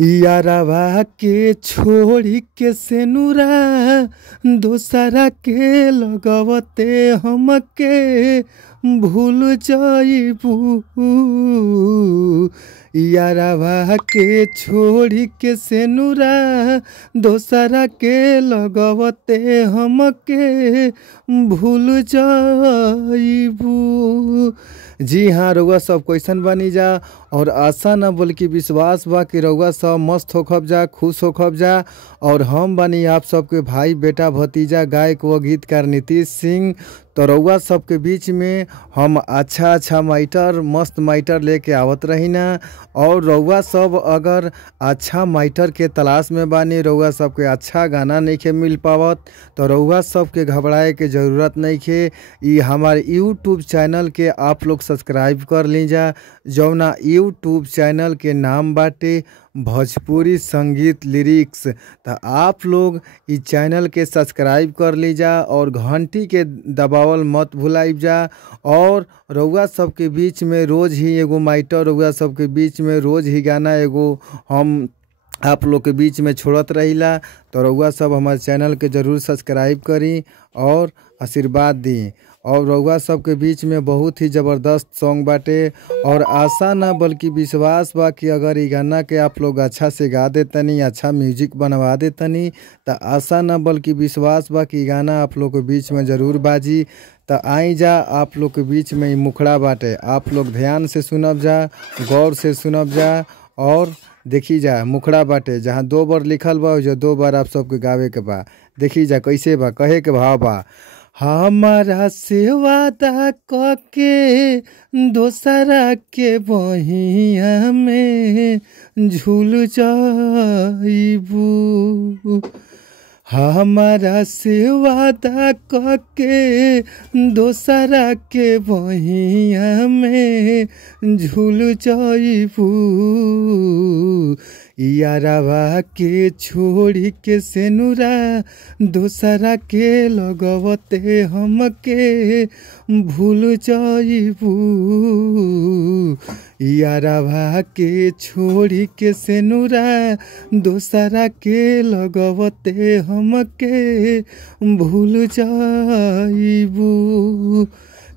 यारवा के छोड़ी के सेनुरा दोसरा के लगवते हमके भूल जाइबू। यारवा के छोड़ी के सेनुरा दोसरा के लगवते हमके भूल जाइबू। जी हाँ, रउआ सब कैसन बनी जा और आशा न बल्कि विश्वास बा कि रउआ सब मस्त होखब जा, खुश होखब जा। और हम बनी आप सबके भाई बेटा भतीजा गायक व गीतकार नीतीश सिंह। तो रउआ सबके बीच में हम अच्छा माइटर मस्त माइटर लेके आवत रही ना। और रउआ सब अगर अच्छा माइटर के तलाश में बानी, रउआ सबके अच्छा गाना नहीं के मिल पावत, तो रउआ सबके घबराए के ज़रूरत नहीं के। ई हमारे यूट्यूब चैनल के आप लोग सब्सक्राइब कर लीजा, जौना यूट्यूब चैनल के नाम बाटे भोजपुरी संगीत लिरिक्स। तो आप लोग इस चैनल के सब्सक्राइब कर लीजा और घंटी के दबावल मत भुलाइब जा। और रउआ सबके बीच में रोज़ ही एगो माइटर, रउआ सबके बीच में रोज़ ही गाना एगो हम आप लोग के बीच में छोड़त रहिला। तो रउआ सब हमारे चैनल के ज़रूर सब्सक्राइब करी और आशीर्वाद दी। और रउआ सबके बीच में बहुत ही ज़बरदस्त सॉन्ग बाटे और आशा ना बल्कि विश्वास बा कि अगर ये गाना के आप लोग अच्छा से गा देतनी, अच्छा म्यूजिक बनवा देतनी, तो आशा ना बल्कि विश्वास बा कि गाना आप लोग के बीच में ज़रूर बाजी। तो आई जा आप लोग के बीच में मुखड़ा बाटे, आप लोग ध्यान से सुनब जा, गौर से सुनब जा और देखी जा। मुखड़ा बाटे जहाँ 2 बार लिखल बा, जो 2 बार आप सबके गावे के बा। देखी जा कैसे बा, कहे के भाव बा। हमारा से वादा के दोसरा के बहिया में झूल जाइबू। हमारा से वादा के दोसरा के बहिया में झूल जाइबू। यारवा के छोड़ी के सेनुरा दोसरा के लगवते हमके भूल जाइबू। यारवा के छोड़ी के सेनुरा दोसरा के लगवते हमके भूल जाइबू।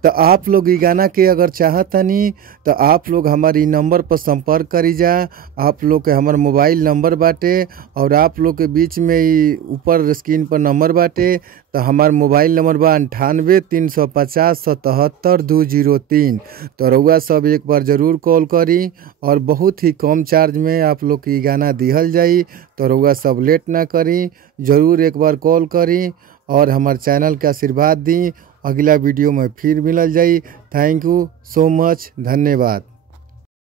तो आप लोग ये गाना के अगर चाहतनी तो आप लोग हमारी नंबर पर संपर्क करी जा। आप लोग के हमार मोबाइल नंबर बाटे और आप लोग के बीच में ही ऊपर स्क्रीन पर नंबर बाटे। तो हमार मोबाइल नंबर बा 98 350 77 203। तो रउआ सब एक बार ज़रूर कॉल करी और बहुत ही कम चार्ज में आप लोग की गाना दिहल जाई। तो रउआ सब लेट ना करी, ज़रूर एक बार कॉल करी और हमारे चैनल के आशीर्वाद दी। अगला वीडियो में फिर मिलल जाई। थैंक यू सो मच, धन्यवाद।